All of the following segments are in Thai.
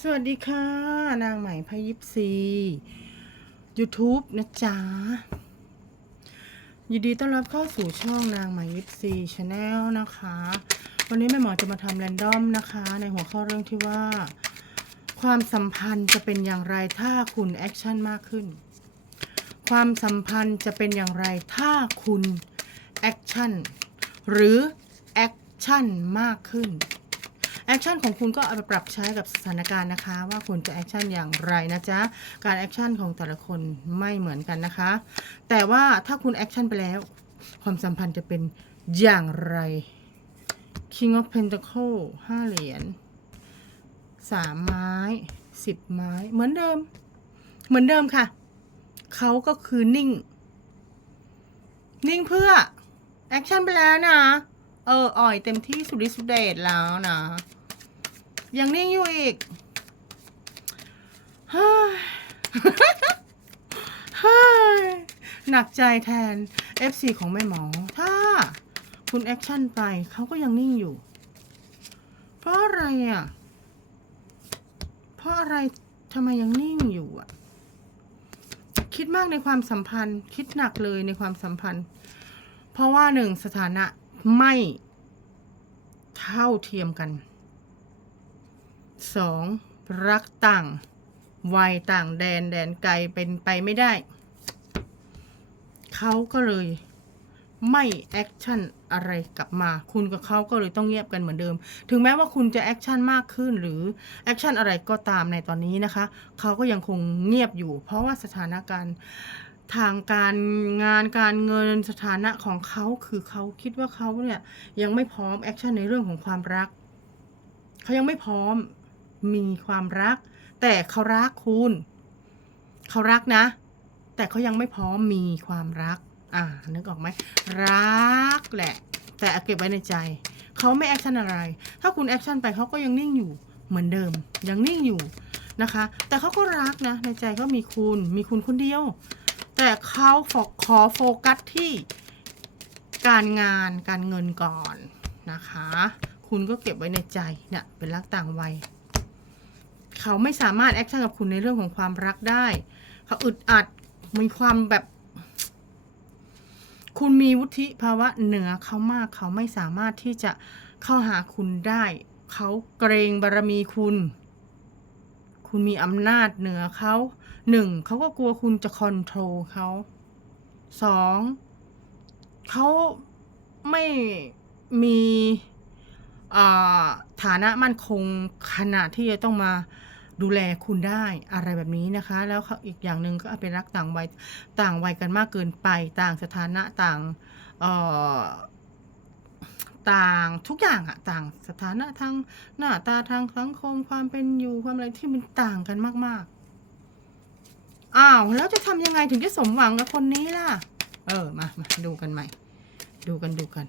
สวัสดีค่ะ นางใหม่พยิปซี YouTube นะจ๊ะ ยินดีต้อนรับเข้าสู่ช่องนางใหม่ยิปซีชาแนลนะคะ วันนี้แม่หมอจะมาทำแรนดอมนะคะ ในหัวข้อเรื่องที่ว่า ความสัมพันธ์จะเป็นอย่างไรถ้าคุณแอคชั่นมากขึ้น ความสัมพันธ์จะเป็นอย่างไรถ้าคุณแอคชั่นหรือแอคชั่นมากขึ้น แอคชั่นของคุณก็เอาไปปรับใช้กับสถานการณ์นะคะ ว่าคุณจะแอคชั่นอย่างไรนะจ๊ะ การแอคชั่นของแต่ละคนไม่เหมือนกันนะคะ แต่ว่าถ้าคุณแอคชั่นไปแล้ว ความสัมพันธ์จะเป็นอย่างไร King of Pentacle ห้าเหรียญสามไม้สิบไม้ เหมือนเดิม เหมือนเดิมค่ะ เขาก็คือนิ่ง นิ่งเพื่อ แอคชั่นไปแล้วนะ เออ อ่อยเต็มที่สุดฤทธิ์สุดเดชแล้วนะ ยังนิ่งอยู่อีกฮ้ยเฮ้หนักใจแทน FC ของแม่หมอ ถ้าคุณแอคชั่นไปเขาก็ยังนิ่งอยู่ เพราะอะไรอะ เพราะอะไรทำไมยังนิ่งอยู่อะ คิดมากในความสัมพันธ์ คิดหนักเลยในความสัมพันธ์ เพราะว่าหนึ่งสถานะไม่เท่าเทียมกัน สองรักต่างวัยต่างแดนแดนไกลเป็นไปไม่ได้ เขาก็เลยไม่แอคชั่นอะไรกลับมา คุณกับเขาก็เลยต้องเงียบกันเหมือนเดิม ถึงแม้ว่าคุณจะแอคชั่นมากขึ้นหรือแอคชั่นอะไรก็ตามในตอนนี้นะคะ เขาก็ยังคงเงียบอยู่ เพราะว่าสถานการณ์ทางการงานการเงินสถานะของเขาคือเขาคิดว่าเขาเนี่ยยังไม่พร้อมแอคชั่นในเรื่องของความรัก เขายังไม่พร้อม มีความรัก แต่เขารักคุณ เขารักนะ แต่เขายังไม่พร้อมมีความรัก อ่า นึกออกไหม รักแหละ แต่เก็บไว้ในใจ เขาไม่แอคชั่นอะไร ถ้าคุณแอคชั่นไปเขาก็ยังนิ่งอยู่เหมือนเดิม ยังนิ่งอยู่นะคะ แต่เขาก็รักนะ ในใจเขามีคุณ มีคุณคนเดียว แต่เขาขอขอโฟกัสที่การงานการเงินก่อนนะคะ คุณก็เก็บไว้ในใจเนี่ยเป็นรักต่างวัย เขาไม่สามารถแอคชั่นกับคุณในเรื่องของความรักได้ เขาอึดอัดมีความแบบ คุณมีวุฒิภาวะเหนือเขามากเขาไม่สามารถที่จะเข้าหาคุณได้ เขาเกรงบารมีคุณ คุณมีอำนาจเหนือเขาหนึ่งเขาก็กลัวคุณจะคอนโทรลเขาสองเขาไม่มีฐานะมั่นคงขนาดที่จะต้องมา ดูแลคุณได้อะไรแบบนี้นะคะ แล้วเขาอีกอย่างหนึ่งก็เป็นรักต่างวัยต่างวัยกันมากเกินไปต่างสถานะต่างเอ่อต่างทุกอย่างอะต่างสถานะทางหน้าตาทางสังคมความเป็นอยู่ความอะไรที่มันต่างกันมาก ๆอ้าวแล้วจะทำยังไงถึงจะสมหวังกับคนนี้ล่ะ เออมามาดูกันใหม่ ดูกันดูกัน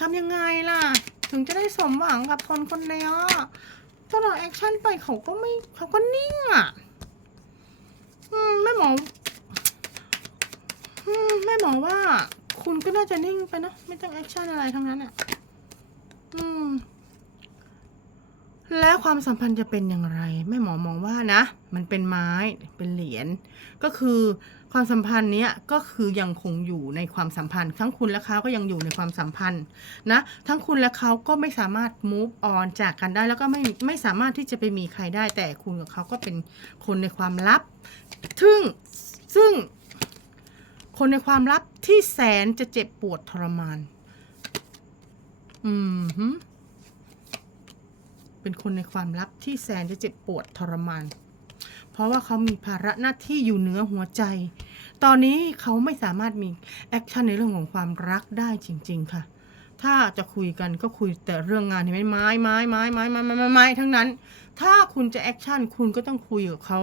ทำยังไงล่ะ ถึงจะได้สมหวังกับคนคนนี้ ถ้าเราแอคชั่นไปเขาก็ไม่เขาก็นิ่งอะอืมแม่หมออืมแม่หมอว่า คุณก็น่าจะนิ่งไปเนะ ไม่ต้องแอคชั่นอะไรทั้งนั้นอะ อืม แล้วความสัมพันธ์จะเป็นอย่างไรแม่หมอมองว่านะ มันเป็นไม้เป็นเหรียญก็คือความสัมพันธ์เนี้ยก็คือยังคงอยู่ในความสัมพันธ์ ทั้งคุณและเขาก็ยังอยู่ในความสัมพันธ์นะทั้งคุณและเขาก็ไม่สามารถ move on จากกันได้แล้วก็ไม่ไม่สามารถที่จะไปมีใครได้ แต่คุณกับเขาก็เป็นคนในความลับซึ่งซึ่งคนในความลับที่แสนจะเจ็บปวดทรมาน อืม เป็นคนในความลับที่แสนจะเจ็บปวดทรมาน เพราะว่าเขามีภาระหน้าที่อยู่เหนือหัวใจ ตอนนี้เขาไม่สามารถมีแอคชั่นในเรื่องของความรักได้จริง ๆ ค่ะ ถ้าจะคุยกันก็คุยแต่เรื่องงานเห็นไหมไม้ไม้ไม้ไม้ไม้ไม้ไม้ทั้งนั้น ถ้าคุณจะแอคชั่นคุณก็ต้องคุยกับเขา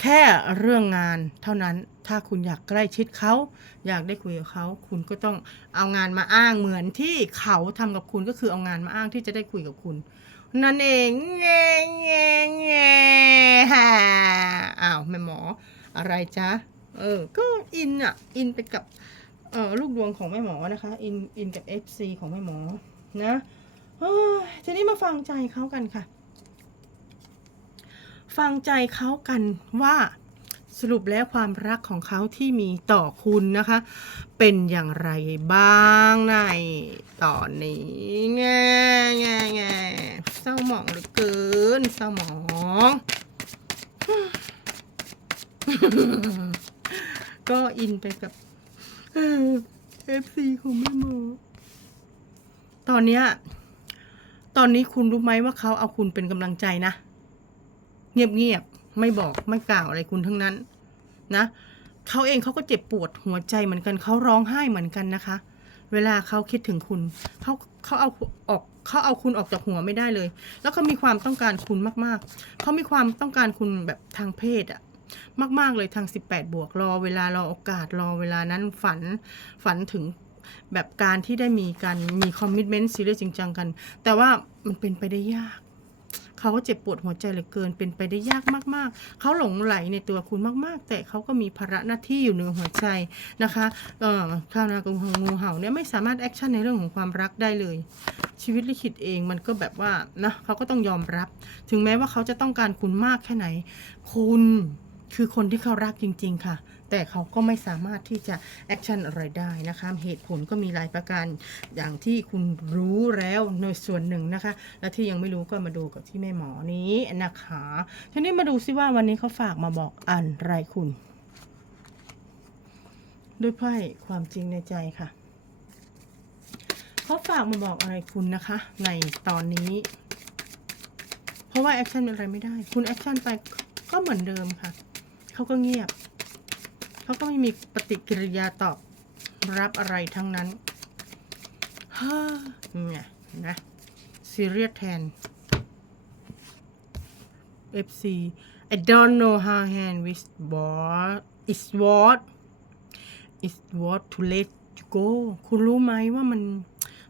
แค่เรื่องงานเท่านั้น ถ้าคุณอยากใกล้ชิดเขา อยากได้คุยกับเขา คุณก็ต้องเอางานมาอ้างเหมือนที่เขาทำกับคุณก็คือเอางานมาอ้างที่จะได้คุยกับคุณ นั่นเองแง่แง่แง่ฮ่าอ้าวแม่หมอ อะไรจ๊ะ เออ ก็อินอะ อินไปกับ เออลูกดวงของแม่หมอนะคะ อิน อินกับ FC ของแม่หมอ นะเอ้ยทีนี้มาฟังใจเขากันค่ะ ฟังใจเขากันว่า สรุปแล้วความรักของเขาที่มีต่อคุณนะคะ เป็นอย่างไรบ้างในตอนนี้แง่แง่แง่เศร้าหมองเหลือเกินเศร้าหมองก็อินไปกับเอฟซีของแม่หมอตอนเนี้ยตอนนี้คุณรู้ไหมว่าเขาเอาคุณเป็นกำลังใจนะ เงียบๆ ไม่บอกไม่กล่าวอะไรคุณทั้งนั้น นะเขาเองเขาก็เจ็บปวดหัวใจเหมือนกันเขาร้องไห้เหมือนกันนะคะ เวลาเขาคิดถึงคุณเขาเขาเอาออกเขาเอาคุณออกจากหัวไม่ได้เลย แล้วเขามีความต้องการคุณมากๆเขามีความต้องการคุณแบบทางเพศอะมากๆเลยทาง 18 บวกรอเวลารอโอกาสรอเวลานั้นฝันฝันถึงแบบการที่ได้มีการมีคอมมิชเมนต์ซีเรียสจริงจังกัน แต่ว่ามันเป็นไปได้ยาก เขาก็เจ็บปวดหัวใจเหลือเกินเป็นไปได้ยากมาก ๆ เขาหลงไหลในตัวคุณมาก ๆ แต่เขาก็มีภาระหน้าที่อยู่เหนือหัวใจนะคะเอ่อข้าวนากงของงูเห่าเนี่ยไม่สามารถแอคชั่นในเรื่องของความรักได้เลย ชีวิตลิขิตเองมันก็แบบว่านะเขาก็ต้องยอมรับ ถึงแม้ว่าเขาจะต้องการคุณมากแค่ไหน คุณคือคนที่เขารักจริง ๆ ค่ะ แต่เขาก็ไม่สามารถที่จะแอคชั่นอะไรได้นะคะ เหตุผลก็มีหลายประการอย่างที่คุณรู้แล้วในส่วนหนึ่งนะคะ และที่ยังไม่รู้ก็มาดูกับที่แม่หมอนี้นะคะ ทีนี้มาดูซิว่าวันนี้เขาฝากมาบอกอะไรคุณ ด้วยไพ่ความจริงในใจค่ะเขาฝากมาบอกอะไรคุณนะคะ ในตอนนี้ เพราะว่าแอคชั่นอะไรไม่ได้ คุณแอคชั่นไปก็เหมือนเดิมค่ะ เขาก็เงียบ เขาก็ไม่มีปฏิกิริยาตอบรับอะไรทั้งนั้นฮ่าเนี่ยนะซีเรียสแทน FC I don't know how hand with what is what is what to let you go คุณรู้ไหมว่ามัน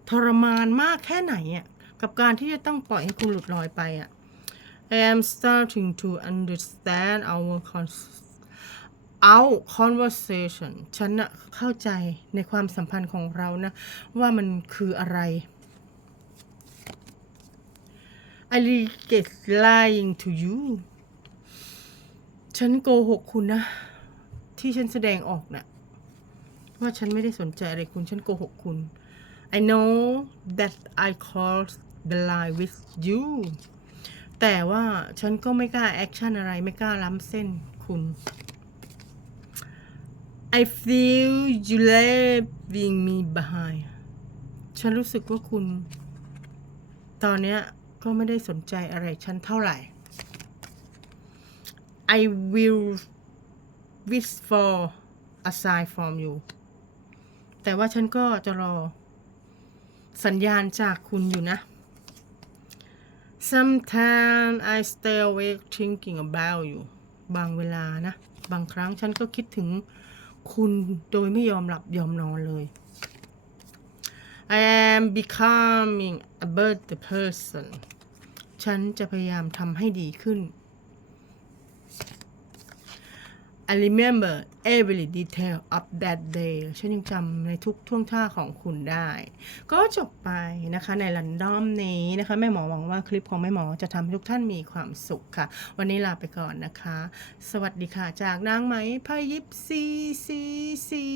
ทรมานมากแค่ไหนอะกับการที่จะต้องปล่อยให้คุณหลุดลอยไปอะ I am starting to understand our con- our conversation ฉันนะเข้าใจในความสัมพันธ์ของเรานะ ว่ามันคืออะไร I regret lying to you ฉันโกหกคุณนะ ที่ฉันแสดงออกนะ่ะว่าฉันไม่ได้สนใจอะไรคุณฉันโกหกคุณ I know that I caused the lie with you แต่ว่าฉันก็ไม่กล้าแอคชั่นอะไรไม่กล้าล้ำเส้นคุณ I feel you leaving me behind ฉันรู้สึกว่าคุณ ตอนเนี้ยก็ไม่ได้สนใจอะไรฉันเท่าไหร่ I will wish for a sign from you แต่ว่าฉันก็จะรอสัญญาณจากคุณอยู่นะ Sometimes I stay awake thinking about you บางเวลานะ บางครั้งฉันก็คิดถึง คุณโดยไม่ยอมหลับยอมนอนเลย I am becoming a better person ฉันจะพยายามทำให้ดีขึ้น I remember every detail of that day ฉันยังจำในทุกท่วงท่าของคุณได้ ก็จบไปนะคะในลันดอมนี้นะคะ แม่หมอหวังว่าคลิปของแม่หมอจะทำให้ทุกท่านมีความสุขค่ะ วันนี้ลาไปก่อนนะคะ สวัสดีค่ะ จากนางไหมพายิปซีซีซี